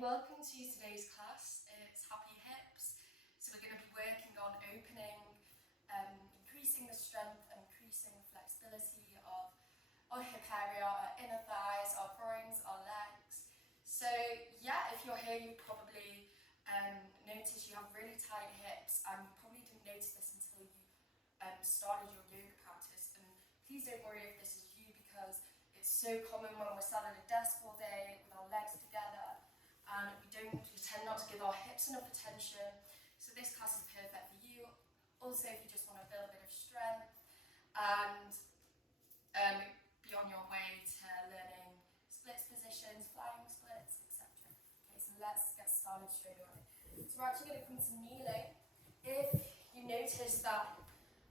Welcome to today's class. It's Happy Hips. So we're going to be working on opening, increasing the strength and increasing the flexibility of our hip area, our inner thighs, our groins, our legs. So yeah, if you're here, you probably notice you have really tight hips, and you probably didn't notice this until you started your yoga practice. And please don't worry if this is you, because it's so common when we're sat at a desk all day with our legs together, and we tend not to give our hips enough attention. So this class is perfect for you. Also, if you just want to build a bit of strength and be on your way to learning splits positions, flying splits, etc. Okay, so let's get started straight away. So we're actually going to come to kneeling. If you notice that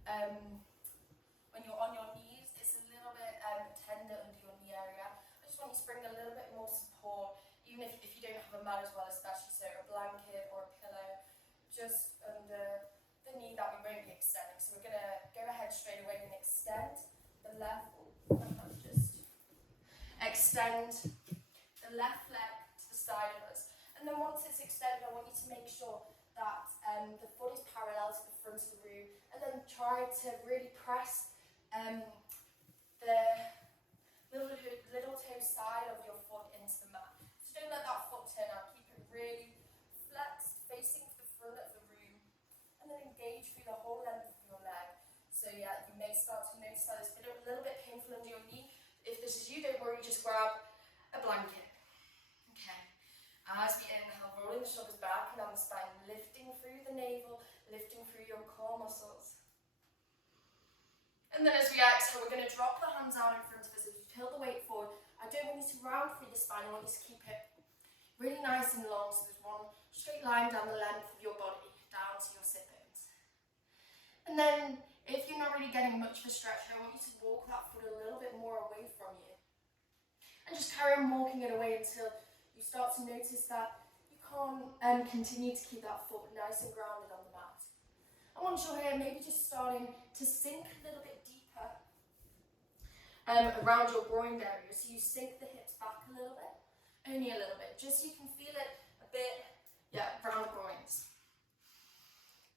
when you're on your knees, it's a little bit tender under your knee area, I just want you to bring a little bit more support, even if you don't have a mat as well, especially so a blanket or a pillow just under the knee that we won't be extending. So we're going to go ahead straight away and extend the left, extend the left leg to the side of us. And then once it's extended, I want you to make sure that the foot is parallel to the front of the room, and then try to really press the little toe side of your foot into the mat. So don't let that foot turn out. Keep it really flexed, facing the front of the room, and then engage through the whole length of your leg. So yeah, you may start to notice that it's a little bit painful under your knee. If this is you, don't worry, just grab a blanket. Okay. As we inhale, rolling the shoulders back and down the spine, lifting through the navel, lifting through your core muscles. And then as we exhale, we're going to drop the hands out in front of us as we tilt the weight forward. I don't want you to round through the spine, I want you to keep it really nice and long, so there's one straight line down the length of your body, down to your sit bones. And then, if you're not really getting much of a stretch, I want you to walk that foot a little bit more away from you. And just carry on walking it away until you start to notice that you can't continue to keep that foot nice and grounded on the mat. And once you're here, maybe just starting to sink a little bit deeper around your groin area. So you sink the hips back a little bit, only a little bit, just so you can feel it a bit, around the groins.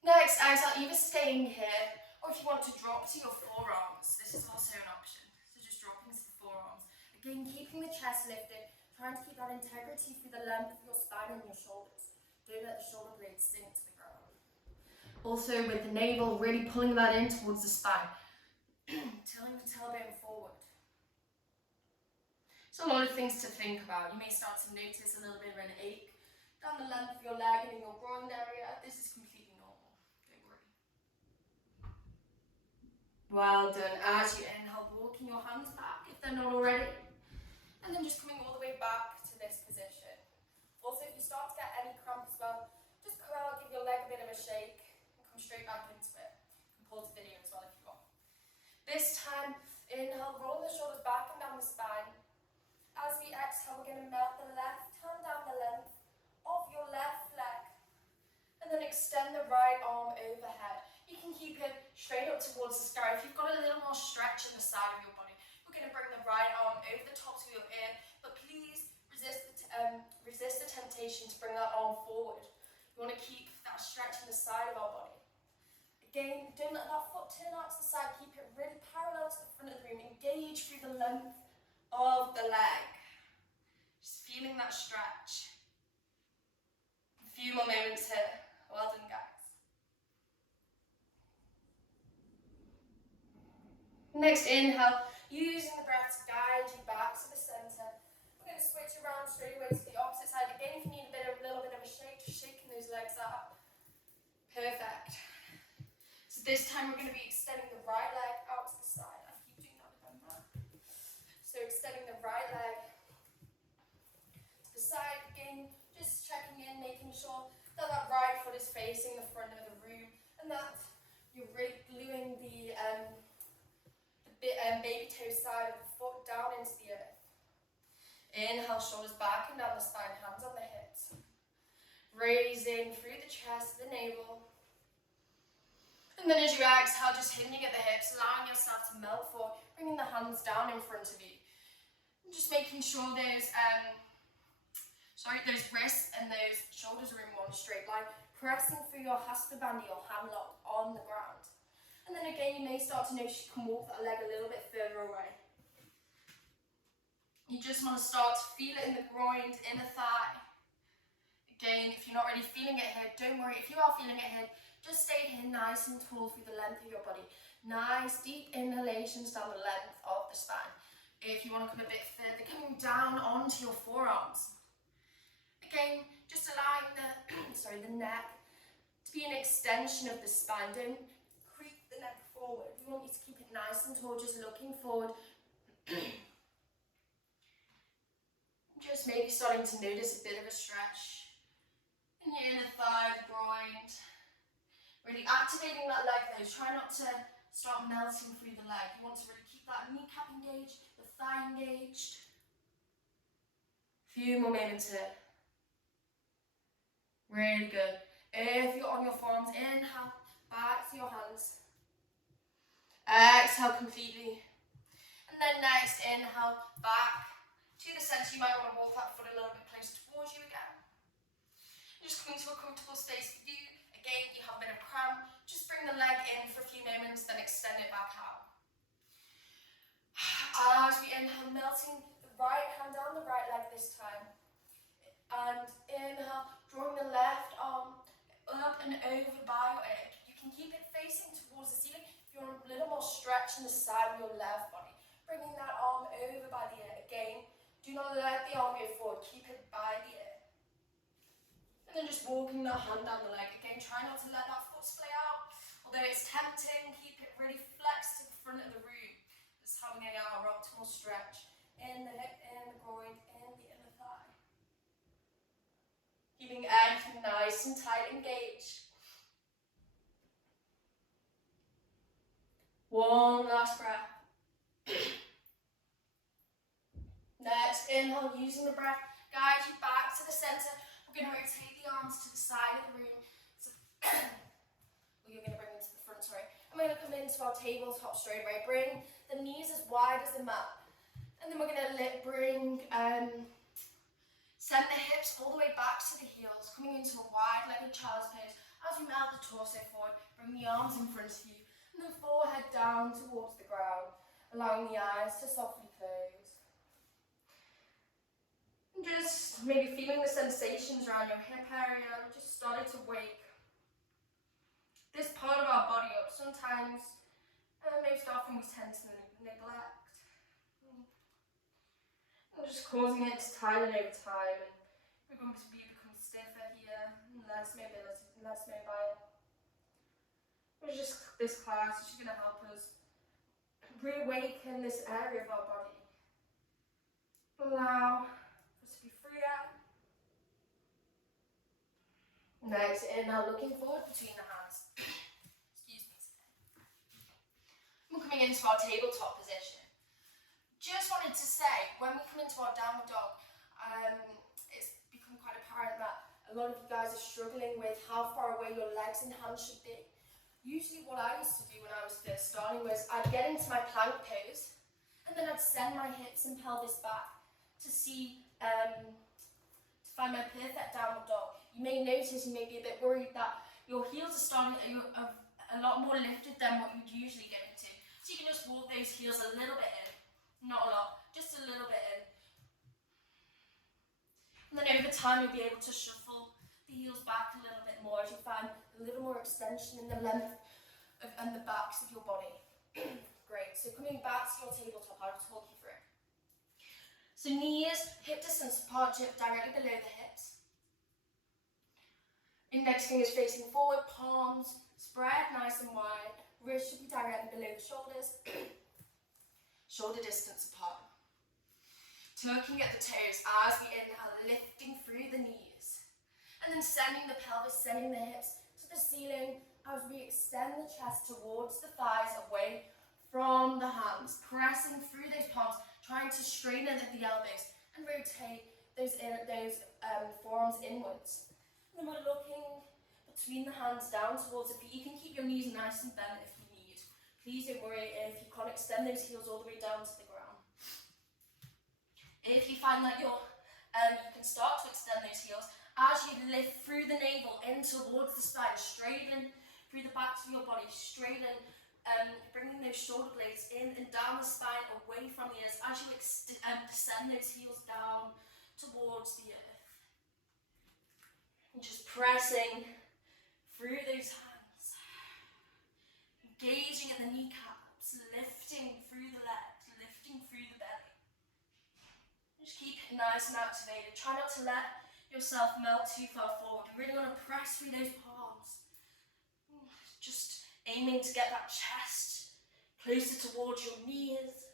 Next, exhale, either staying here, or if you want to drop to your forearms, this is also an option. So just dropping to the forearms. Again, keeping the chest lifted, trying to keep that integrity through the length of your spine and your shoulders. Don't let the shoulder blades sink to the ground. Also with the navel, really pulling that in towards the spine. Tilting the tailbone forward. So a lot of things to think about. You may start to notice a little bit of an ache down the length of your leg and in your groin area. This is completely normal. Don't worry. Well done. As you inhale, walking your hands back if they're not already. And then just coming all the way back to this position. Also, if you start to get any cramp as well, just come out, give your leg a bit of a shake, and come straight back into it. You can pause the video as well if you want. This time, inhale, roll the shoulders back and down the spine. As we exhale, we're going to melt the left hand down the length of your left leg. And then extend the right arm overhead. You can keep it straight up towards the sky. If you've got a little more stretch in the side of your body, we're going to bring the right arm over the top of your ear, but please resist the temptation to bring that arm forward. You want to keep that stretch in the side of our body. Again, don't let that foot turn out to the side. Keep it really parallel to the front of the room. Engage through the length of the leg. Just feeling that stretch. A few more moments here. Well done, guys. Next inhale, using the breath to guide you back to the center. We're going to switch around straight away to the opposite side. Again, if you need a little bit of a shake, just shaking those legs out. Perfect. So this time we're going to be extending the right leg out to the side. I keep doing that with my mat. So extending the right leg to the side. Again, just checking in, making sure that that right foot is facing the front of the room, and that you're really gluing the baby toe side of the foot down into the earth. Inhale, shoulders back and down the spine, hands on the hips. Raising through the chest, the navel. And then as you exhale, just hinging at the hips, allowing yourself to melt forward, bringing the hands down in front of you. And just making sure those those wrists and those shoulders are in one straight line, pressing through your hasthabandha, your hand lock on the ground. And then again, you may start to notice you can walk that leg a little bit further away. You just want to start to feel it in the groin, inner thigh. Again, if you're not really feeling it here, don't worry. If you are feeling it here, just stay here nice and tall through the length of your body. Nice, deep inhalations down the length of the spine. If you want to come a bit further, coming down onto your forearms. Again, just allowing the, the neck to be an extension of the spine. Don't creep the neck forward. We want you to keep it nice and tall, just looking forward. Just maybe starting to notice a bit of a stretch in your inner thigh, the groin. Really activating that leg though. Try not to start melting through the leg. You want to really keep that kneecap engaged, the thigh engaged. Few more moments here. Really good. If you're on your forearms, inhale, back to your hands. Exhale completely. And then next, inhale, back to the center. You might want to walk that foot a little bit closer towards you again. Just coming to a comfortable space for you. Again, you have a bit of cramp. Just bring the leg in for a few moments, then extend it back out. As we inhale, melting the right hand down the right leg this time. And inhale, drawing the left arm up and over by your ear. You can keep it facing towards the ceiling. If you want a little more stretch in the side of your left body, bringing that arm over by the ear. Again, do not let the arm go forward. Keep it by the ear. And then just walking that hand down the leg. Again, try not to let that foot splay out. Although it's tempting, keep it really flexed to the front of the room. Just having our optimal stretch in the hip, in the groin, in the inner thigh. Keeping everything nice and tight, engaged. One last breath. Next, inhale, using the breath, guide you back to the center. We're going to rotate the arms to the side of the room. So you're going to bring them to the front, sorry. And we're going to come into our tabletop straight away. Bring the knees as wide as the mat. And then we're going to send the hips all the way back to the heels, coming into a wide-legged child's pose. As we melt the torso forward, bring the arms in front of you. And the forehead down towards the ground, allowing the eyes to softly close. Just maybe feeling the sensations around your hip area, just starting to wake this part of our body up. Sometimes, most often we tend to neglect. And just causing it to tighten over time. And we're going to become stiffer here, less mobility, less mobile. It's just this class is just going to help us reawaken this area of our body. Allow us to be freer. Nice, inhale, looking forward between the hands. Excuse me. We're coming into our tabletop position. Just wanted to say, when we come into our downward dog, it's become quite apparent that a lot of you guys are struggling with how far away your legs and hands should be. Usually what I used to do when I was first starting was I'd get into my plank pose and then I'd send my hips and pelvis back to find my perfect downward dog. You may notice, you may be a bit worried that your heels are starting a lot more lifted than what you'd usually get into. So you can just walk those heels a little bit in. Not a lot, just a little bit in. And then over time you'll be able to shuffle the heels back a little bit more as you find a little more extension in the length and the backs of your body. Great, so coming back to your tabletop, I'll talk you through it. So knees, hip distance apart, directly below the hips. Index fingers facing forward, palms spread nice and wide. Wrists should be directly below the shoulders. Shoulder distance apart. Tucking at the toes as we inhale, lifting through the knees. And then sending the pelvis, sending the hips to the ceiling as we extend the chest towards the thighs, away from the hands. Pressing through those palms, trying to straighten at the elbows and rotate those forearms inwards. And then we're looking between the hands down towards the feet. You can keep your knees nice and bent if you need. Please don't worry if you can't extend those heels all the way down to the ground. If you find that you can start to extend towards the spine, straightening through the backs of your body, straightening, bringing those shoulder blades in and down the spine, away from the ears, as you descend those heels down towards the earth. And just pressing through those hands, engaging at the kneecaps, lifting through the legs, lifting through the belly. Just keep it nice and activated. Try not to let yourself melt too far forward. You really want to press through those palms. Just aiming to get that chest closer towards your knees.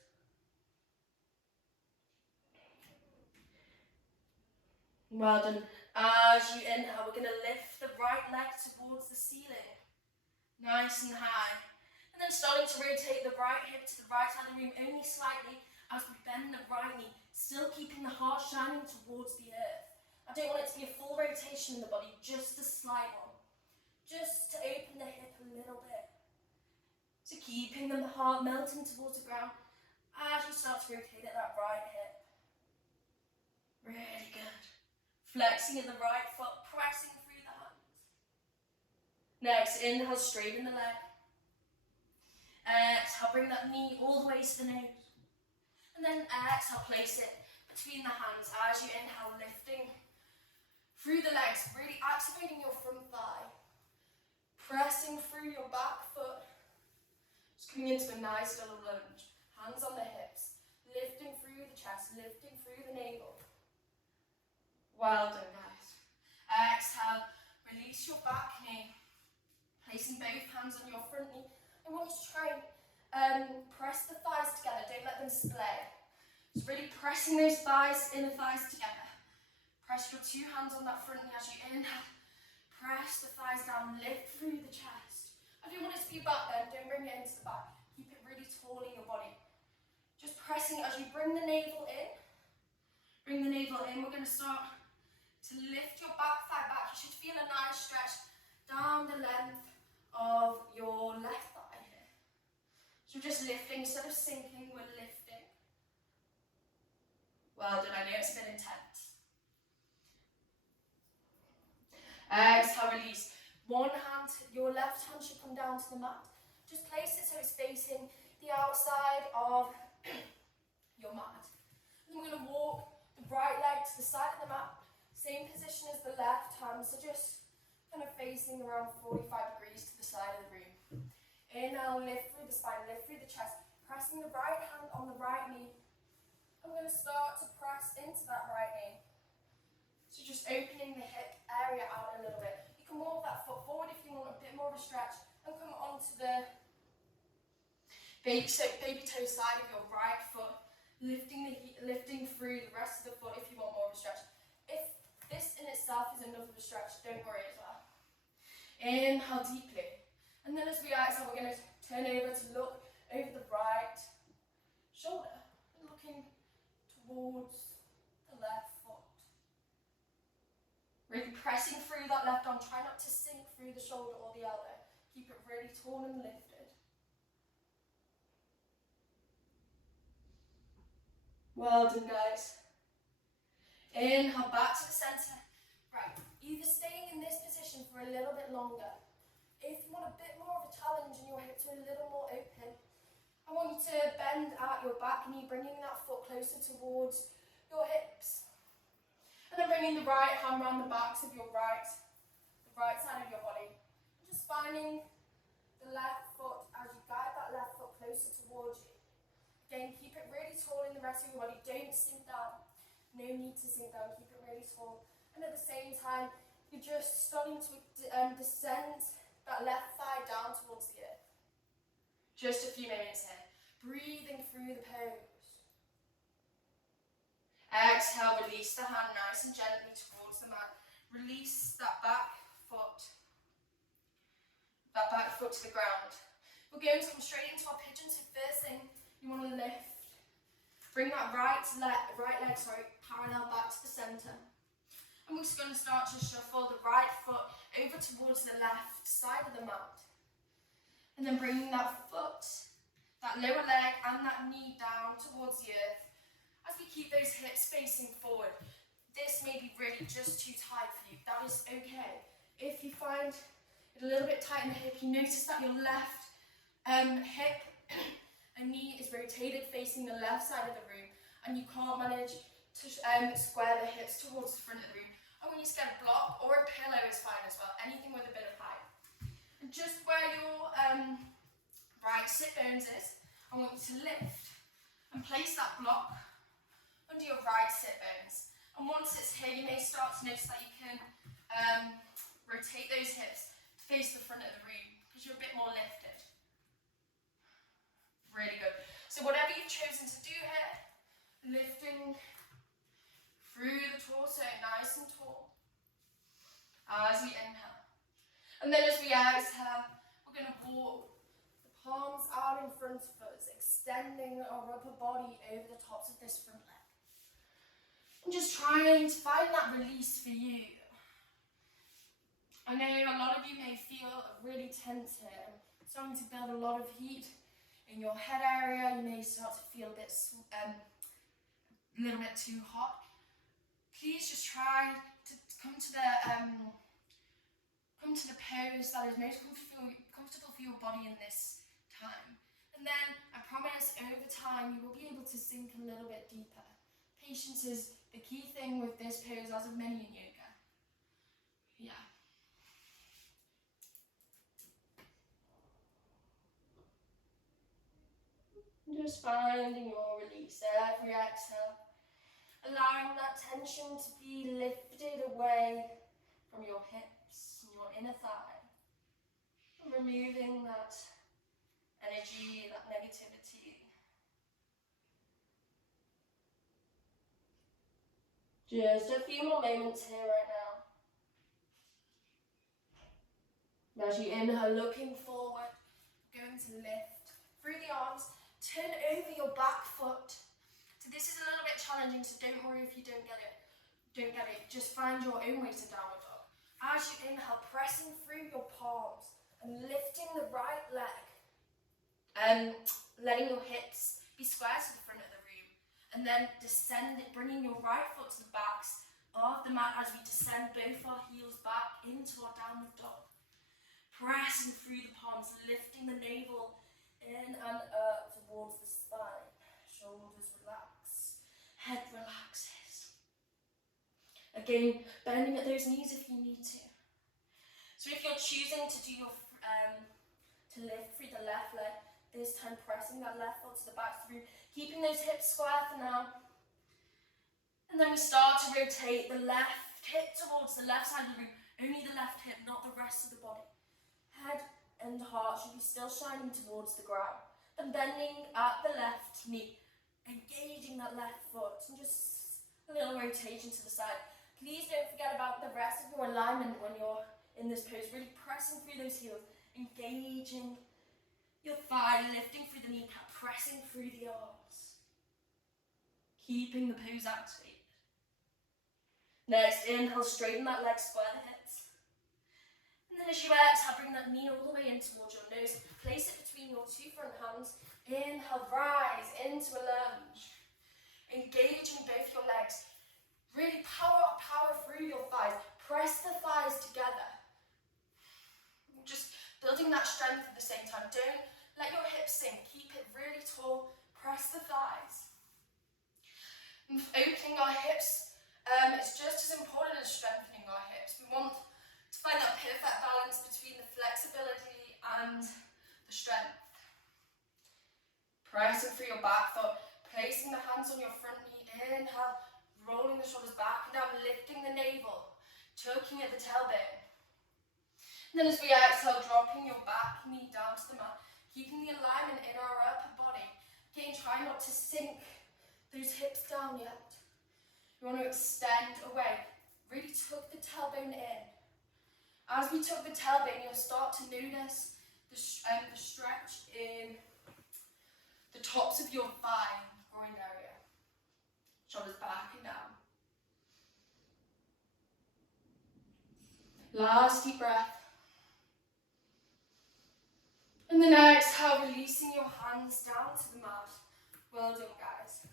Well done. As you inhale, we're going to lift the right leg towards the ceiling. Nice and high. And then starting to rotate the right hip to the right side of the room, only slightly, as we bend the right knee, still keeping the heart shining towards the earth. I don't want it to be a full rotation in the body, just a slight one. Just to open the hip a little bit. So keeping the heart melting towards the ground as you start to rotate at that right hip. Really good. Flexing at the right foot, pressing through the hands. Next, inhale, straighten the leg. Exhale, bring that knee all the way to the nose. And then exhale, place it between the hands as you inhale, lifting through the legs, really activating your front thigh. Pressing through your back foot. Just coming into a nice little lunge. Hands on the hips. Lifting through the chest, lifting through the navel. Well done, guys. Exhale, release your back knee. Placing both hands on your front knee. I want you to try and press the thighs together. Don't let them splay. Just really pressing those inner thighs together. Press your two hands on that front knee as you inhale. Press the thighs down, lift through the chest. I don't want it to be back then, don't bring it into the back. Keep it really tall in your body. Just pressing as you bring the navel in. Bring the navel in, we're going to start to lift your back thigh back. You should feel a nice stretch down the length of your left thigh here. So we're just lifting, instead of sinking, we're lifting. Well done, I know it's been intense. Exhale, release. One hand, your left hand should come down to the mat. Just place it so it's facing the outside of your mat. And we're going to walk the right leg to the side of the mat. Same position as the left hand, so just kind of facing around 45 degrees to the side of the room. Inhale, lift through the spine, lift through the chest. Pressing the right hand on the right knee. I'm going to start to press into that right knee. So just opening the hip area out a little bit. You can walk that foot forward if you want a bit more of a stretch and come onto the baby toe side of your right foot, lifting through the rest of the foot if you want more of a stretch. If this in itself is enough of a stretch, don't worry as well. Inhale deeply. And then as we exhale, we're going to turn over to look over the right shoulder and looking towards the left foot. Really pressing through that left arm. Try not to sink through the shoulder or the elbow. Keep it really tall and lifted. Well done, guys. Inhale back to the centre. Right, either staying in this position for a little bit longer. If you want a bit more of a challenge and your hips are a little more open, I want you to bend out your back knee, bringing that foot closer towards your hips. And then bringing the right hand around the backs of your right side of your body. And just finding the left foot as you guide that left foot closer towards you. Again, keep it really tall in the rest of your body. Don't sink down. No need to sink down. Keep it really tall. And at the same time, you're just starting to descend that left thigh down towards the earth. Just a few minutes here. Breathing through the pose. Exhale, release the hand nice and gently towards the mat. Release that back foot to the ground. We're going to come straight into our pigeon. So first thing, you want to lift. Bring that right leg, parallel back to the centre. And we're just going to start to shuffle the right foot over towards the left side of the mat. And then bringing that foot, that lower leg and that knee down towards the earth. As we keep those hips facing forward. This may be really just too tight for you. That is okay. If you find it a little bit tight in the hip, you notice that your left hip and knee is rotated facing the left side of the room, and you can't manage to square the hips towards the front of the room. And when you get a block or a pillow is fine as well, anything with a bit of height. And just where your right sit bones is, I want you to lift and place that block under your right sit bones. And once it's here, you may start to notice that you can rotate those hips to face the front of the room because you're a bit more lifted. Really good. So whatever you've chosen to do here, lifting through the torso, nice and tall, as we inhale. And then as we exhale, we're going to walk the palms out in front of us, extending our upper body over the tops of this front leg. And just trying to find that release for you. I know a lot of you may feel really tense here, starting to build a lot of heat in your head area. You may start to feel a bit, a little bit too hot. Please just try to come to the pose that is most comfortable for your body in this time. And then I promise over time you will be able to sink a little bit deeper. Patience is the key thing with this pose, as of many in yoga. Yeah. Just finding your release every exhale. Allowing that tension to be lifted away from your hips and your inner thigh. And removing that energy, that negativity. Just a few more moments here right now. As you inhale, looking forward, going to lift through the arms, turn over your back foot. So this is a little bit challenging, so don't worry if you don't get it. Just find your own way to downward dog. As you inhale, pressing through your palms and lifting the right leg. Letting your hips be square to the front of the room. And then descend it, bringing your right foot to the backs of the mat as we descend both our heels back into our downward dog. Pressing through the palms, lifting the navel in and up towards the spine. Shoulders relax, head relaxes. Again, bending at those knees if you need to. So if you're choosing to do your to lift through the left leg, this time pressing that left foot to the back through, keeping those hips square for now. And then we start to rotate the left hip towards the left side of the room, only the left hip, not the rest of the body. Head and heart should be still shining towards the ground. And bending at the left knee, engaging that left foot, and just a little rotation to the side. Please don't forget about the rest of your alignment when you're in this pose, really pressing through those heels, engaging your thigh, lifting through the kneecap, pressing through the arms. Keeping the pose activated. Next, inhale, straighten that leg, square the hips. And then as you exhale, bring that knee all the way in towards your nose. Place it between your two front hands. Inhale, rise into a lunge. Engaging both your legs. Really power through your thighs. Press the thighs together. Just building that strength at the same time. Don't let your hips sink. Keep it really tall. Press the thighs. And opening our hips is just as important as strengthening our hips. We want to find that perfect balance between the flexibility and the strength. Pressing through your back foot, placing the hands on your front knee. Inhale, rolling the shoulders back and down, lifting the navel, tucking at the tailbone. And then as we exhale, dropping your back knee down to the mat, keeping the alignment in our upper body. Again, try not to sink those hips down yet. You want to extend away. Really tuck the tailbone in. As we tuck the tailbone, you'll start to notice the stretch in the tops of your thigh, groin area. Shoulders back and down. Last deep breath. And then exhale, releasing your hands down to the mat. Well done, guys.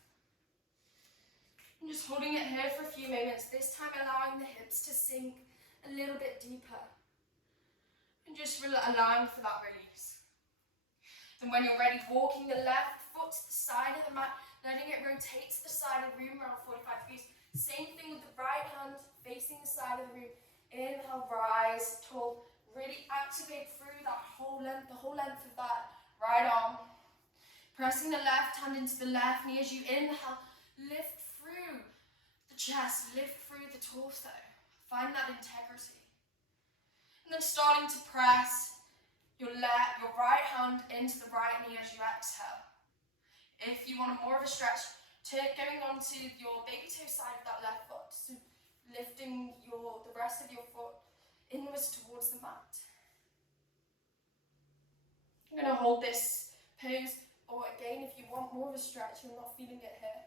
And just holding it here for a few moments, this time allowing the hips to sink a little bit deeper. And just allowing for that release. Then when you're ready, walking the left foot to the side of the mat, letting it rotate to the side of the room around 45 degrees. Same thing with the right hand facing the side of the room. Inhale, rise tall. Really activate through that whole length, the whole length of that right arm. Pressing the left hand into the left knee as you inhale, lift through the chest, lift through the torso. Find that integrity. And then starting to press your right hand into the right knee as you exhale. If you want more of a stretch, going onto your baby toe side of that left foot, so lifting the rest of your foot inwards towards the mat. I'm going to hold this pose, or again, if you want more of a stretch, you're not feeling it here.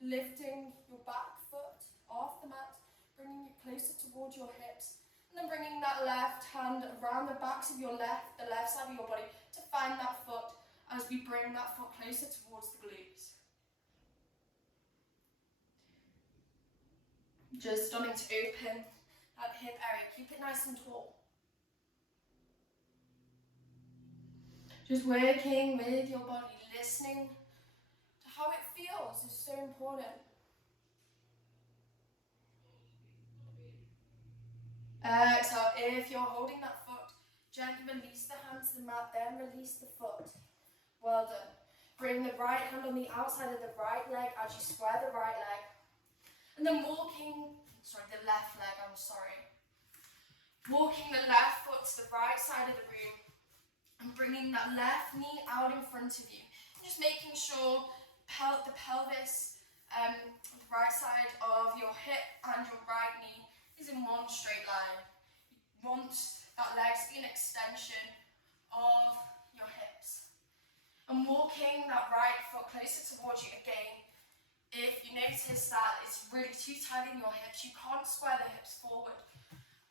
Lifting your back foot off the mat, bringing it closer towards your hips, and then bringing that left hand around the backs of the left side of your body to find that foot as we bring that foot closer towards the glutes. Just starting to open that hip area. Keep it nice and tall. Just working with your body, listening to how it feels is so important. Exhale, if you're holding that foot, gently release the hand to the mat, then release the foot. Well done. Bring the right hand on the outside of the right leg as you square the right leg. And then the left leg, Walking the left foot to the right side of the room and bringing that left knee out in front of you. And just making sure the pelvis, the right side of your hip and your right knee is in one straight line. You want that leg to be an extension of your hips. And walking that right foot closer towards you again. If you notice that it's really too tight in your hips, you can't square the hips forward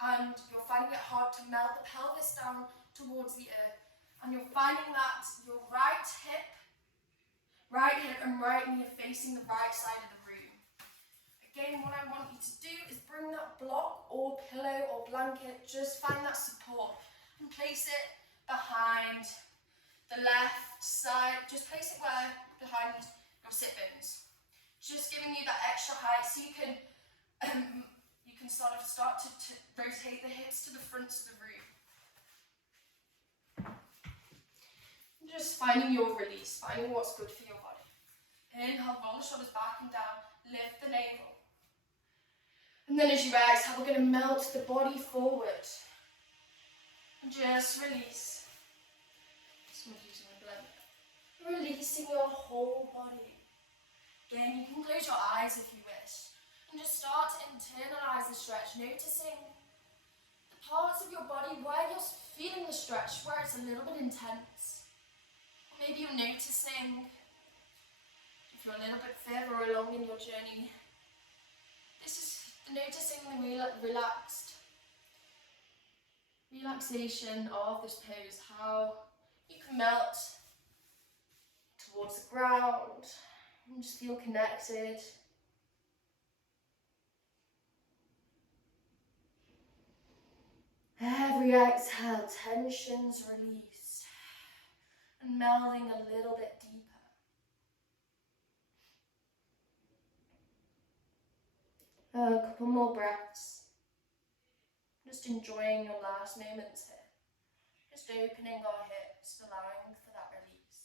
and you're finding it hard to melt the pelvis down towards the earth, and you're finding that your right hip and right knee are facing the right side of the room. Again, what I want you to do is bring that block or pillow or blanket, just find that support and place it behind the left side, just place it behind your sit bones. Just giving you that extra height so you can start to rotate the hips to the front of the room. Just finding your release, finding what's good for your body. Inhale, roll the shoulders back and down, lift the navel. And then as you exhale, we're going to melt the body forward. And just release. Someone's using a blender. Releasing your whole body. Again, you can close your eyes if you wish. And just start to internalize the stretch, noticing the parts of your body where you're feeling the stretch, where it's a little bit intense. Or maybe you're noticing, if you're a little bit further along in your journey, this is noticing the relaxation of this pose, how you can melt towards the ground and just feel connected. Every exhale, tensions released and melding a little bit deeper. A couple more breaths. Just enjoying your last moments here. Just opening our hips, allowing for that release.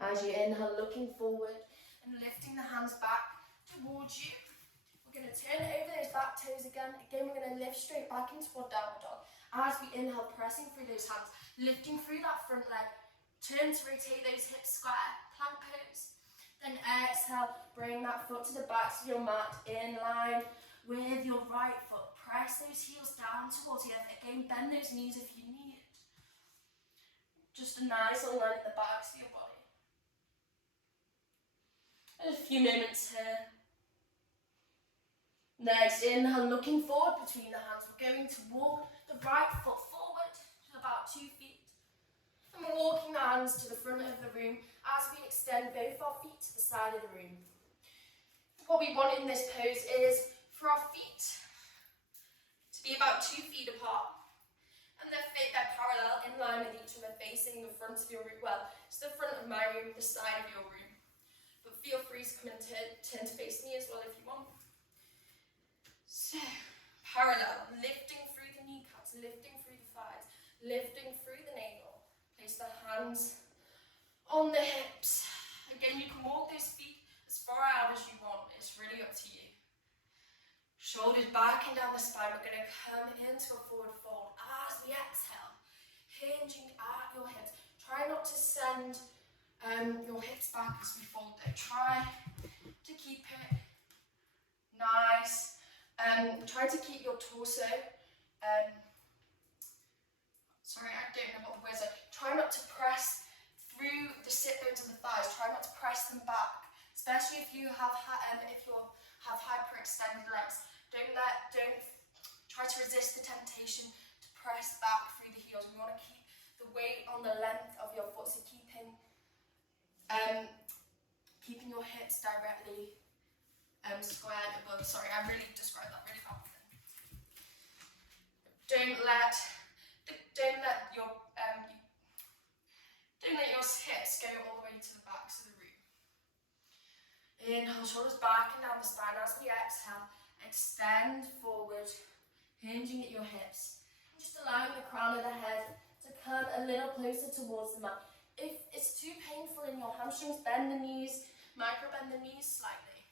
As you inhale, looking forward and lifting the hands back towards you. We're going to turn over those back toes again. Again, we're going to lift straight back into our downward dog. As we inhale, pressing through those hands, lifting through that front leg. Turn to rotate those hips square, plank pose. Then exhale, bring that foot to the backs of your mat, in line with your right foot. Press those heels down towards the earth. Again, bend those knees if you need. Just a nice line at the backs of your body. And a few moments here. Next, inhale, looking forward between the hands. We're going to walk the right foot forward to about 2 feet. And we're walking the hands to the front of the room as we extend both our feet to the side of the room. What we want in this pose is for our feet to be about 2 feet apart. And they're parallel, in line with each other, facing the front of your room. Well, it's the front of my room, the side of your room. But feel free to come and turn to face me as well if you want. So, parallel, lifting through the kneecaps, lifting through the thighs, lifting through the navel. Place the hands on the hips. Again, you can walk those feet as far out as you want. It's really up to you. Shoulders back and down the spine. We're going to come into a forward fold as we exhale, hinging at your hips. Try not to send your hips back as we fold there. Try to keep it nice. Try to keep your torso. Sorry, I don't know what the words are. Try not to press through the sit bones of the thighs. Try not to press them back, especially if you have hyperextended legs. Don't try to resist the temptation to press back through the heels. We want to keep the weight on the length of your foot, so keeping your hips directly squared above. Sorry, I really described that really badly. Don't let your hips go all the way to the backs of the room. Inhale, shoulders back and down the spine as we exhale. Extend forward, hinging at your hips. Just allowing the crown of the head to come a little closer towards the mat. If it's too painful in your hamstrings, bend the knees, micro bend the knees slightly.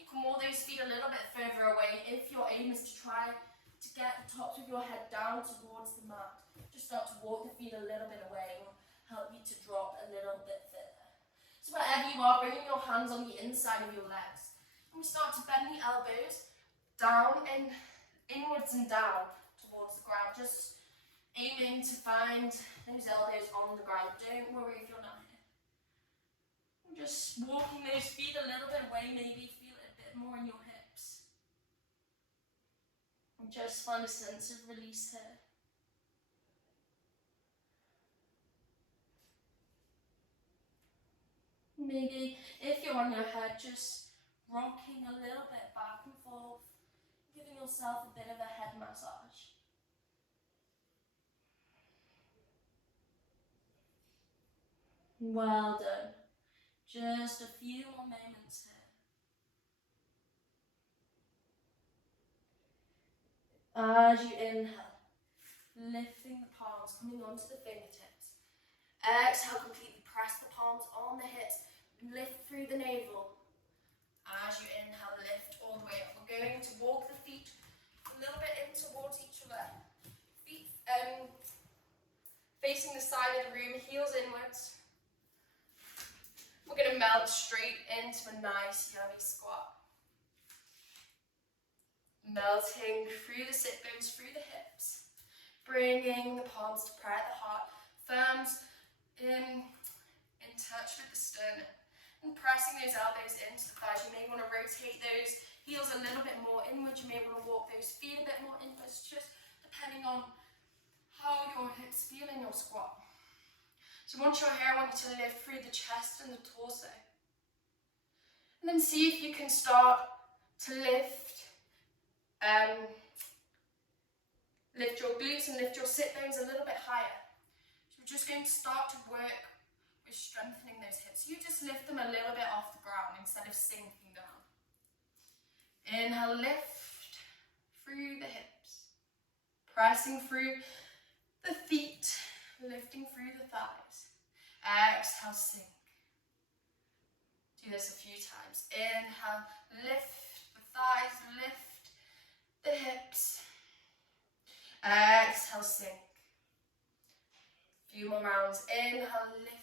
You can walk those feet a little bit further away if your aim is to try to get the tops of your head down towards the mat. Just start to walk the feet a little bit away will help you to drop a little bit further. So wherever you are, bringing your hands on the inside of your legs. And we start to bend the elbows down and inwards and down towards the ground. Just aiming to find those elbows on the ground. Don't worry if you're not here. Just walking those feet a little bit away, maybe feel it a bit more in your hips. And just find a sense of release here. Maybe if you're on your head, just rocking a little bit back and forth, giving yourself a bit of a head massage. Well done. Just a few more moments here. As you inhale, lifting the palms, coming onto the fingertips. Exhale, completely press the palms on the hips. Lift through the navel. As you inhale, lift all the way up. We're going to walk the feet a little bit in towards each other. Feet facing the side of the room, heels inwards. We're going to melt straight into a nice yummy squat. Melting through the sit bones, through the hips. Bringing the palms to prayer at the heart. Thumbs in touch with the sternum. And pressing those elbows into the thighs. You may want to rotate those heels a little bit more inwards. You may want to walk those feet a bit more inwards, just depending on how your hips feel in your squat. So once you're here, I want you to lift through the chest and the torso. And then see if you can start to lift your glutes and lift your sit bones a little bit higher. So we're just going to start to work with strengthening those hips. You just lift them a little bit off the ground instead of sinking down. Inhale, lift through the hips. Pressing through the feet, lifting through the thighs. Exhale, sink. Do this a few times. Inhale, lift the thighs, lift the hips. Exhale, sink. Few more rounds. Inhale, lift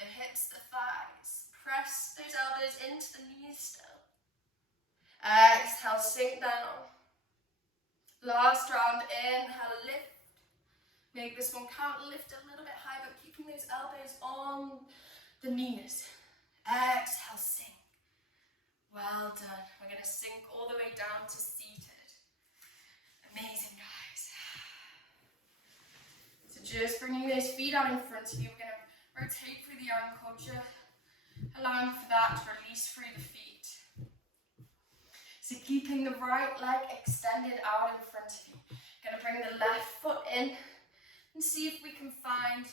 the hips, the thighs. Press those elbows into the knees still. Exhale, sink down. Last round. Inhale, lift. Make this one count. Lift a little bit high, but keeping those elbows on the knees. Exhale, sink. Well done. We're going to sink all the way down to seated. Amazing, guys. So just bringing those feet out in front of you. We're going to rotate through the ankle, just allowing for that to release through the feet. So keeping the right leg extended out in front of you. Gonna bring the left foot in and see if we can find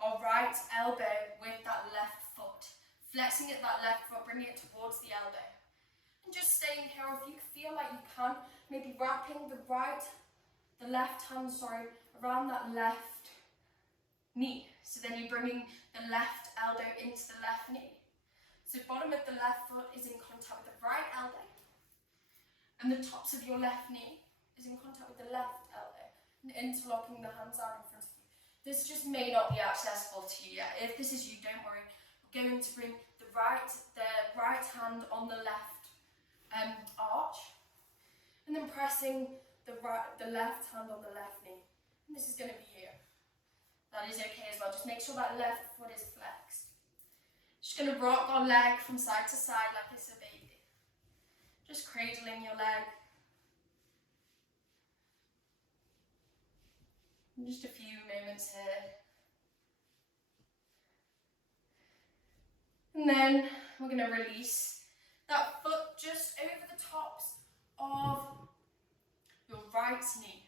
our right elbow with that left foot. Flexing at that left foot, bringing it towards the elbow. And just staying here, if you feel like you can, maybe wrapping the left hand, around that left knee. So then you're bringing the left elbow into the left knee. So bottom of the left foot is in contact with the right elbow. And the tops of your left knee is in contact with the left elbow. And interlocking the hands out in front of you. This just may not be accessible to you yet. If this is you, don't worry. We're going to bring the right hand on the left arch. And then pressing the left hand on the left knee. And this is going to be here. That is okay as well. Just make sure that left foot is flexed. Just going to rock our leg from side to side like it's a baby. Just cradling your leg. And just a few moments here. And then we're going to release that foot just over the tops of your right knee.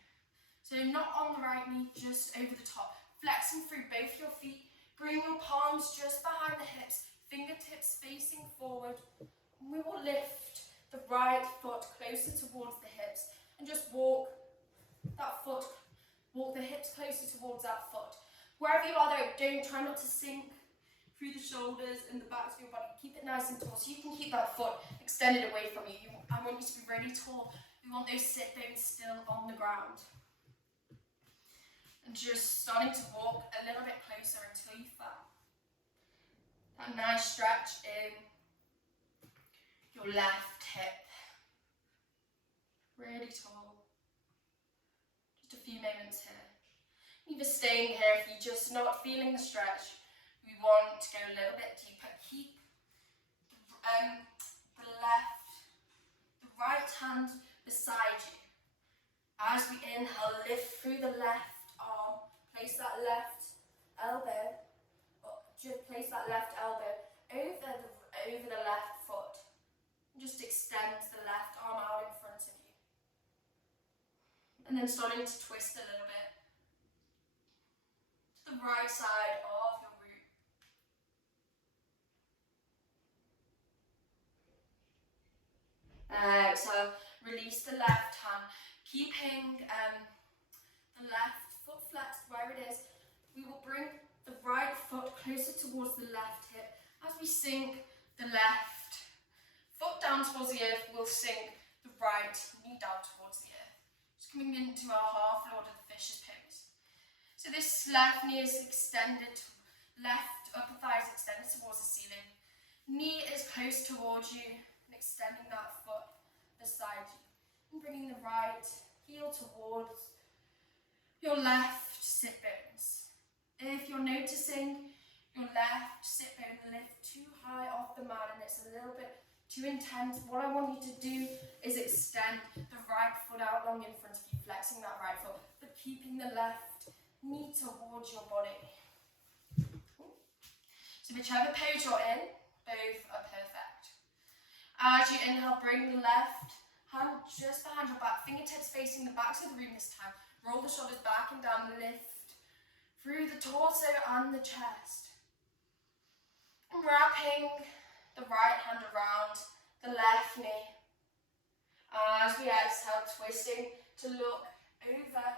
So not on the right knee, just over the top. Flexing through both your feet. Bring your palms just behind the hips. Fingertips facing forward. And we will lift the right foot closer towards the hips. And just walk the hips closer towards that foot. Wherever you are though, try not to sink through the shoulders and the backs of your body. Keep it nice and tall so you can keep that foot extended away from you. I want you to be really tall. We want those sit bones still on the ground. And just starting to walk a little bit closer until you find that nice stretch in your left hip. Really tall. Just a few moments here. Either staying here if you're just not feeling the stretch. We want to go a little bit deeper. Keep the right hand beside you. As we inhale, lift through the left arm. Place that left elbow, over the left foot. Just extend the left arm out in front of you. And then starting to twist a little bit to the right side of your root. Exhale, release the left hand, keeping the left foot flexed where it is. We will bring the right foot closer towards the left hip. As we sink the left foot down towards the earth, we'll sink the right knee down towards the earth. Just coming into our half lord of the fisher's pose. So this left knee is extended, left upper thigh is extended towards the ceiling. Knee is close towards you and extending that foot beside you. And bringing the right heel towards your left sit bones. If you're noticing your left sit bone lift too high off the mat and it's a little bit too intense, what I want you to do is extend the right foot out long in front of you, flexing that right foot, but keeping the left knee towards your body. So whichever pose you're in, both are perfect. As you inhale, bring the left hand just behind your back, fingertips facing the backs of the room this time. Roll the shoulders back and down, lift through the torso and the chest. And wrapping the right hand around the left knee. As we exhale, twisting to look over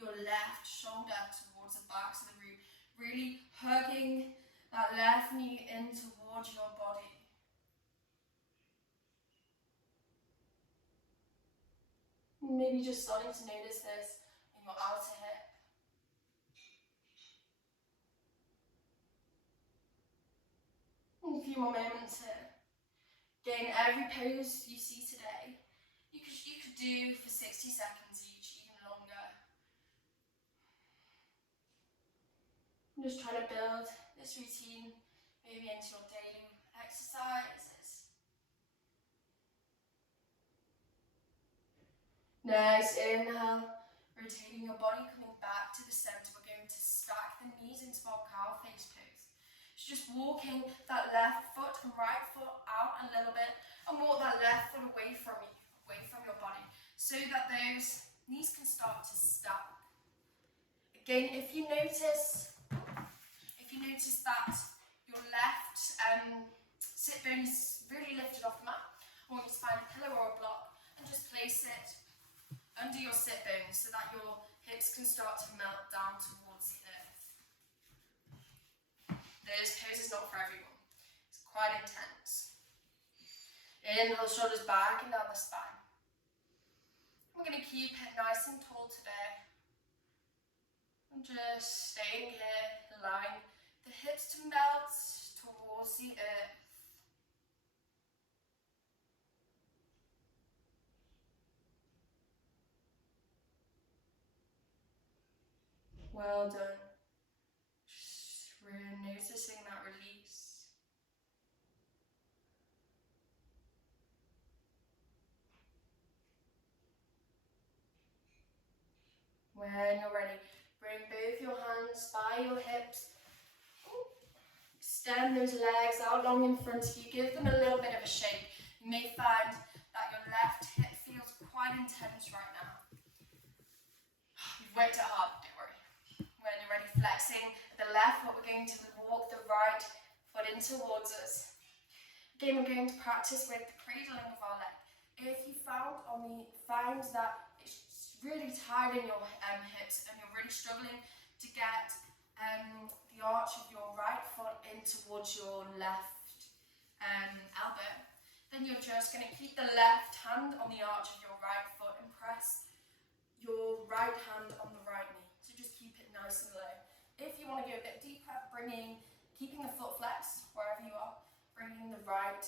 your left shoulder towards the backs of the room. Really hugging that left knee in towards your body. Maybe just starting to notice this in your outer hip. A few more moments here. Again, every pose you see today, you could do for 60 seconds each, even longer. I'm just trying to build this routine maybe into your daily exercises. Nice inhale, rotating your body, coming back to the center. We're going to stack the knees into our cow face pose. So just walking that left foot the right foot out a little bit and walk that left foot away from you, away from your body, so that those knees can start to stack. Again, if you notice that your left sit bone is really lifted off the mat, I want you to find a pillow or a block and just place it under your sit bones so that your hips can start to melt down towards the earth. This pose is not for everyone. It's quite intense. Inhale, shoulders back and down the spine. We're going to keep it nice and tall today. And just staying here, allowing the hips to melt towards the earth. Well done. Just really noticing that release. When you're ready, bring both your hands by your hips. Extend those legs out long in front of you. Give them a little bit of a shake. You may find that your left hip feels quite intense right now. You've worked it hard, don't worry. When you're ready, flexing the left foot, we're going to walk the right foot in towards us. Again, we're going to practice with the cradling of our leg. If you find that it's really tight in your hips and you're really struggling to get the arch of your right foot in towards your left elbow, then you're just going to keep the left hand on the arch of your right foot and press your right hand on the right knee. So just keep it nice and low. If you want to go a bit deeper, keeping the foot flexed wherever you are, bringing the right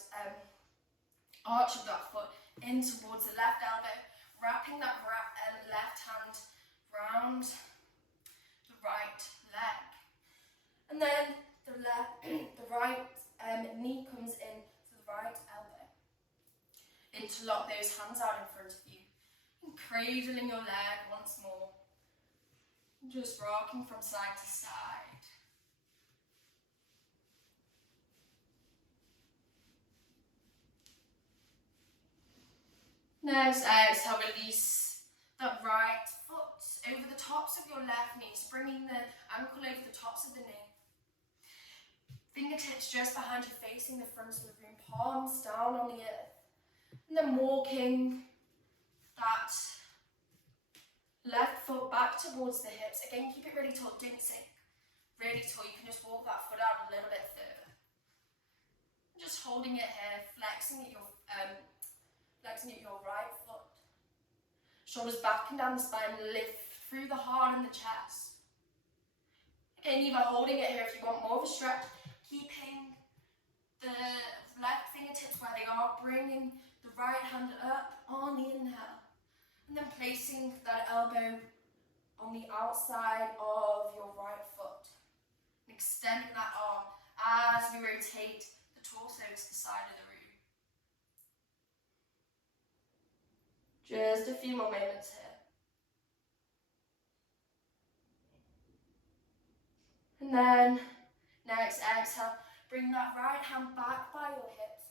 arch of that foot in towards the left elbow, wrapping that left hand round the right leg. And then the right knee comes in to the right elbow. Interlock those hands out in front of you. And cradling your leg once more. Just rocking from side to side. Next, exhale, release that right foot over the tops of your left knees, bringing the ankle over the tops of the knee. Fingertips just behind you, facing the front of the room, palms down on the earth. And then walking that left foot back towards the hips. Again, keep it really tall, don't sink. Really tall, you can just walk that foot out a little bit further. Just holding it here, flexing at your right foot. Shoulders back and down the spine, lift through the heart and the chest. Again, either holding it here if you want more of a stretch, keeping the left fingertips where they are, bringing the right hand up on the inhale, and then placing that elbow on the outside of your right foot, and extending that arm as we rotate the torso to the side of the room. Just a few more moments here. And then, next exhale, bring that right hand back by your hips.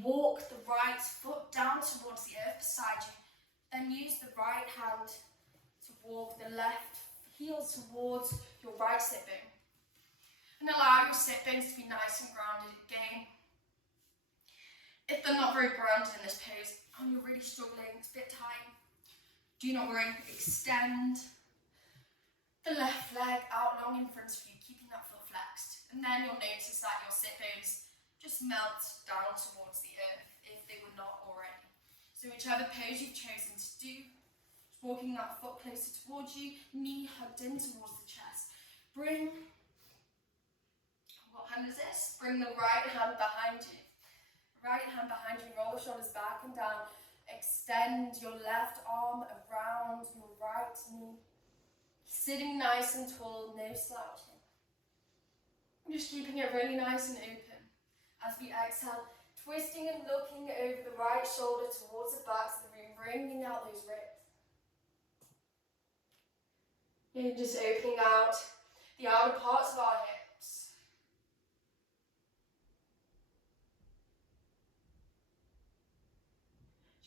Walk the right foot down towards the earth beside you. Then use the right hand to walk the left heel towards your right sit bone. And allow your sit bones to be nice and grounded again. If they're not very grounded in this pose, and you're really struggling, it's a bit tight, do not worry, extend the left leg out long in front of you, keeping that foot flexed. And then you'll notice that your sit bones just melt down towards the earth if they were not already. So whichever pose you've chosen to do, just walking that foot closer towards you, knee hugged in towards the chest. What hand is this? Bring the right hand behind you. Right hand behind you, roll the shoulders back and down. Extend your left arm around your right knee. Sitting nice and tall, no slouching. I'm just keeping it really nice and open. As we exhale, twisting and looking over the right shoulder towards the back of the room, bringing out those ribs. And just opening out the outer parts of our hips.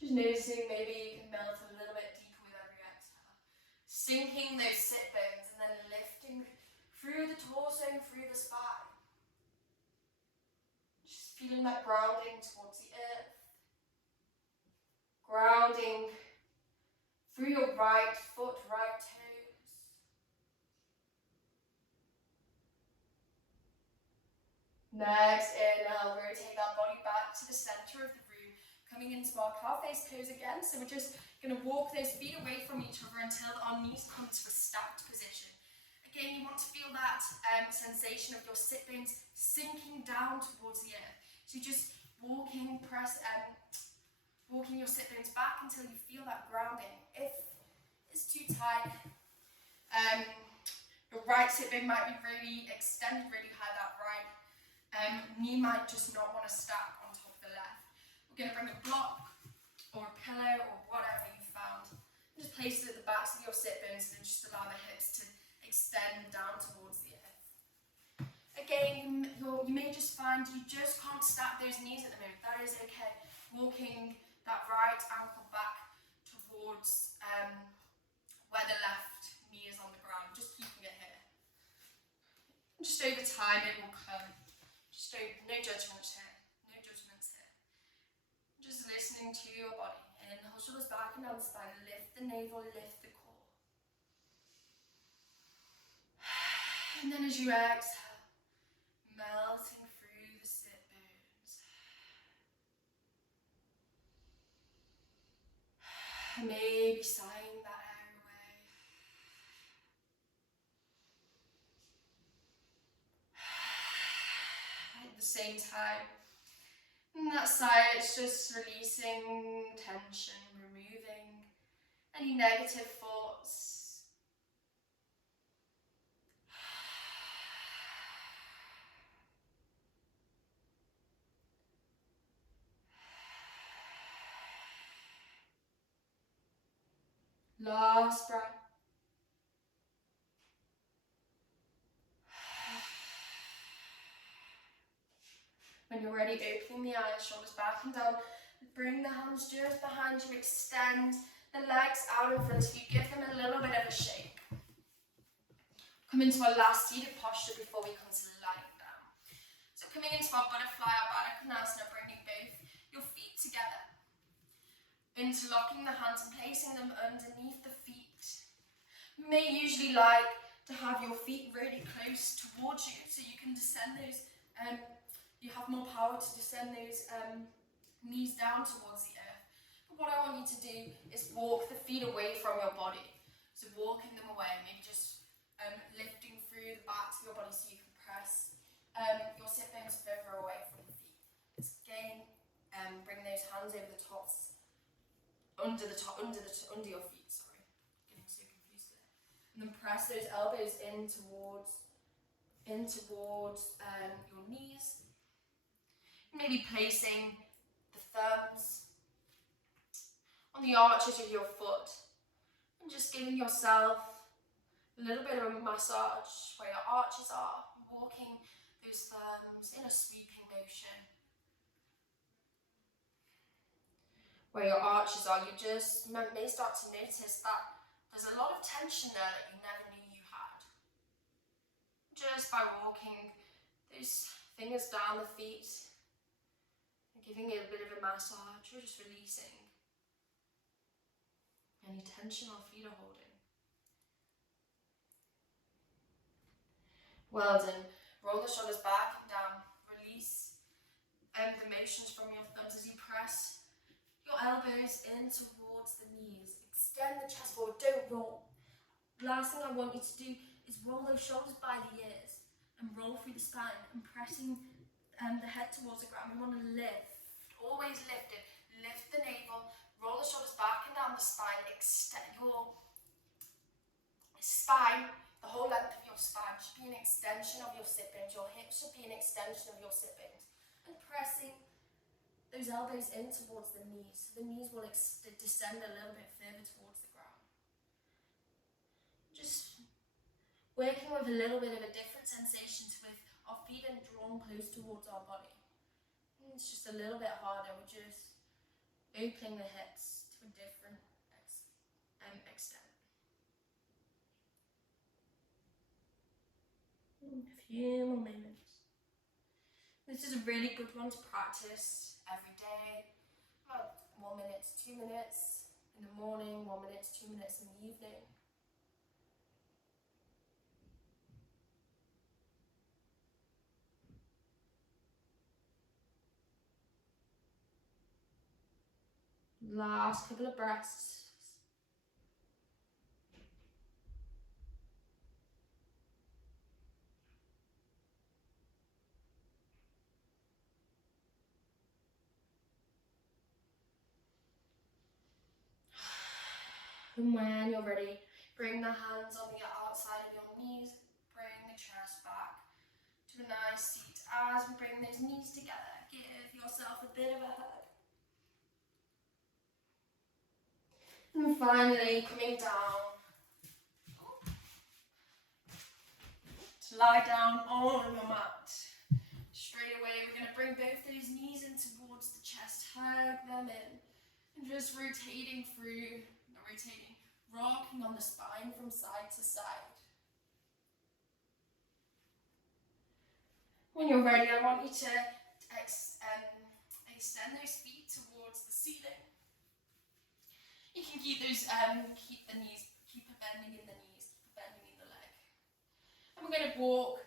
Just noticing maybe you can melt a little bit deeper with every exhale. Sinking those sit bones and then lifting through the torso and through the spine. Just feeling that grounding towards the earth. Grounding through your right foot, right toes. Next, inhale, rotate that body back to the center of the room, coming into our cow face pose again. So we're just going to walk those feet away from each other until our knees come to a stacked position. Again, you want to feel that sensation of your sit bones sinking down towards the earth. So just walking your sit bones back until you feel that grounding. If it's too tight, your right sit bone might be really extended, really high, that right knee might just not want to stack on top of the left. We're going to bring a block or a pillow or whatever you found. And just place it at the backs of your sit bones and just allow the hips to extend down towards the earth. Again, you may just find you just can't stack those knees at the moment. That is okay. Walking that right ankle back towards where the left knee is on the ground. Just keeping it here. And just over time it will come. Just no judgments here. No judgments here. Just listening to your body. Inhale, shoulders back and down the spine. Lift the navel, lift the core. And then as you exhale, melting through the sit bones. Maybe sighing that air away. At the same time, on that side, it's just releasing tension, removing any negative thoughts. Last breath. When you're ready, opening the eyes, shoulders back and down. Bring the hands just behind you, extend the legs out in front of you, give them a little bit of a shake. Come into our last seated posture before we consider lying down. So coming into our butterfly, our Baddha Konasana, bringing both your feet together. Interlocking the hands and placing them underneath the feet. You may usually like to have your feet really close towards you so you can descend those, you have more power to descend those knees down towards the earth. But what I want you to do is walk the feet away from your body. So walking them away, maybe just lifting through the backs of your body so you can press your sit bones further away from the feet. Again, bring those hands over the tops, under your feet, sorry. Getting so confused there. And then press those elbows in towards your knees. Maybe placing the thumbs on the arches of your foot and just giving yourself a little bit of a massage where your arches are, walking those thumbs in a sweeping motion. Where your arches are, you just may start to notice that there's a lot of tension there that you never knew you had. Just by walking those fingers down the feet, giving it a bit of a massage, you're just releasing any tension our feet are holding. Well done. Roll the shoulders back and down. Release the motions from your thumbs as you press your elbows in towards the knees. Extend the chest forward, don't roll. Last thing I want you to do is roll those shoulders by the ears and roll through the spine and pressing the head towards the ground. We want to lift. Always lift it. Lift the navel, roll the shoulders back and down the spine, extend your spine, the whole length of your spine should be an extension of your sit bones. Your hips should be an extension of your sit bones. And pressing those elbows in towards the knees. So the knees will descend a little bit further towards the ground. Just working with a little bit of a different sensation with our feet and drawn close towards our body. It's just a little bit harder. We're just opening the hips to a different extent. A few more moments. This is a really good one to practice every day. About 1 minute to 2 minutes in the morning, 1 minute to 2 minutes in the evening. Last couple of breaths. And when you're ready, bring the hands on the outside of your knees. Bring the chest back to a nice seat. As we bring those knees together, give yourself a bit of a hug. And finally, coming down to lie down on your mat. Straight away, we're going to bring both those knees in towards the chest, hug them in, and just rotating through, not rotating, rocking on the spine from side to side. When you're ready, I want you to extend those feet towards the ceiling. You can keep those, keep bending in the knees, keep bending in the leg. And we're going to walk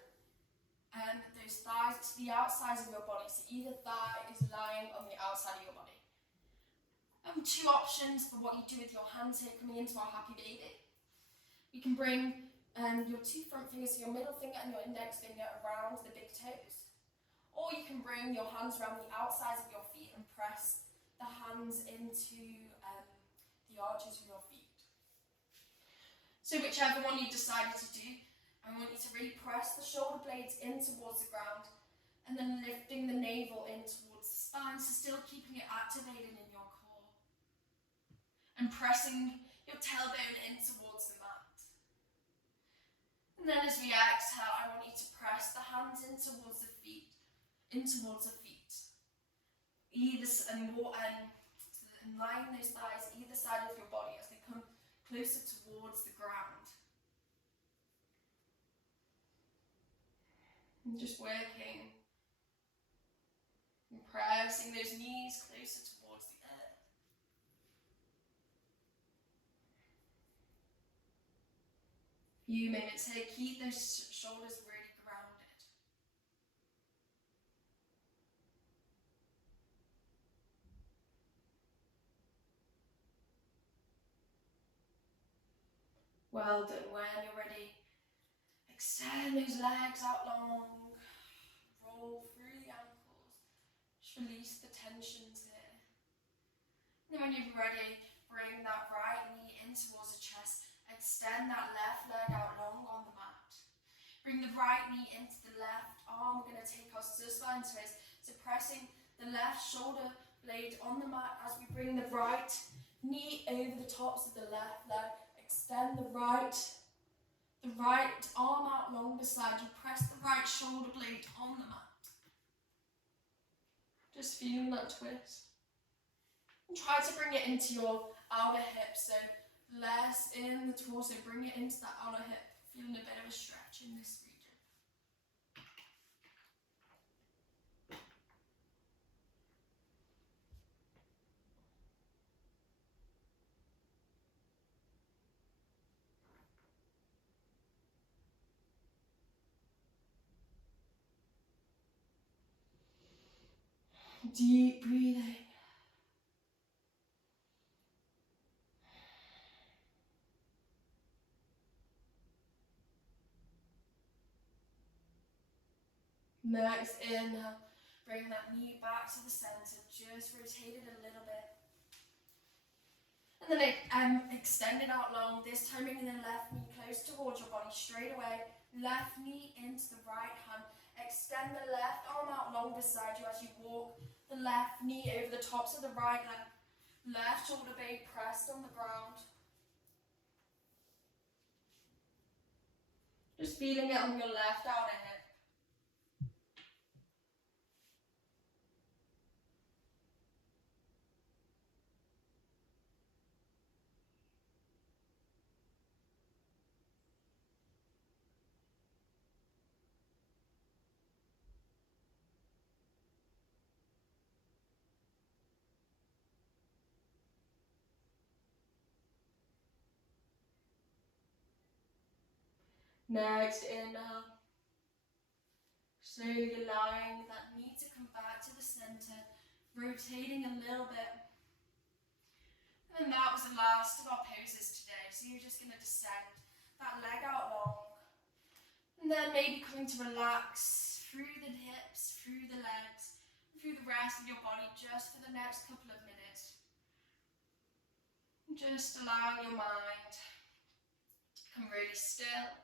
those thighs to the outsides of your body. So either thigh is lying on the outside of your body. Two options for what you do with your hands here, coming into our happy baby. You can bring your two front fingers, so your middle finger and your index finger around the big toes. Or you can bring your hands around the outsides of your feet and press the hands into the arches of your feet. So whichever one you decided to do, I want you to really press the shoulder blades in towards the ground and then lifting the navel in towards the spine, so still keeping it activated in your core. And pressing your tailbone in towards the mat. And then as we exhale, I want you to press the hands in towards the feet. And line those thighs either side of your body as they come closer towards the ground. And just working and pressing those knees closer towards the earth. Few minutes here, keep those shoulders really grounded. Well done. When you're ready, extend those legs out long, roll through the ankles, just release the tensions here. And then when you're ready, bring that right knee in towards the chest, extend that left leg out long on the mat. Bring the right knee into the left arm, we're going to take our spine twist, so pressing the left shoulder blade on the mat as we bring the right knee over the tops of the left leg. Extend the right arm out long beside you. Press the right shoulder blade on the mat. Just feeling that twist. And try to bring it into your outer hip. So less in the torso, bring it into that outer hip. Feeling a bit of a stretch in this region. Deep breathing. Next inhale, bring that knee back to the center, just rotate it a little bit. And then extend it out long, this time bringing the left knee close towards your body straight away. Left knee into the right hand. Extend the left arm out long beside you as you walk the left knee over the tops of the right leg. Left shoulder blade pressed on the ground. Just feeling it on your left outer hip. Next inhale. Slowly allowing that knee to come back to the center, rotating a little bit. And that was the last of our poses today. So you're just going to descend that leg out long. And then maybe coming to relax through the hips, through the legs, through the rest of your body just for the next couple of minutes. Just allowing your mind to become really still.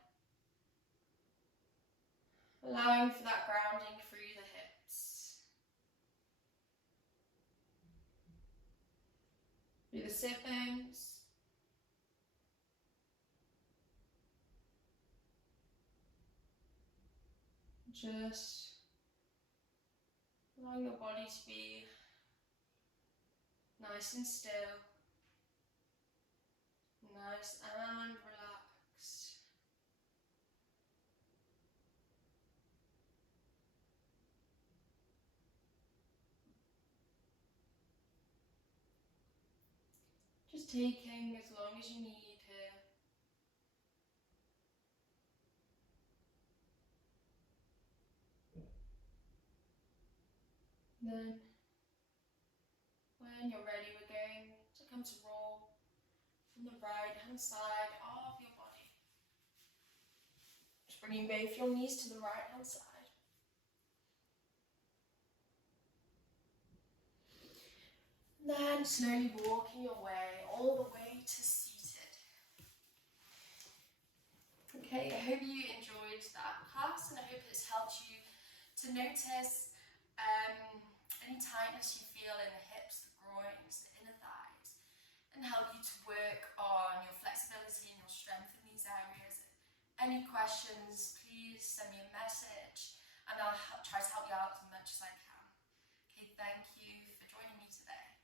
Allowing for that grounding through the hips. Through the sit bones. Just allowing your body to be nice and still. Nice and relaxed. Just taking as long as you need here. Then, when you're ready, we're going to come to roll from the right hand side of your body. Just bringing both your knees to the right hand side. Then slowly walking your way all the way to seated. Okay, I hope you enjoyed that class and I hope it's helped you to notice any tightness you feel in the hips, the groins, the inner thighs, and help you to work on your flexibility and your strength in these areas. Any questions, please send me a message and I'll try to help you out as much as I can. Okay, thank you.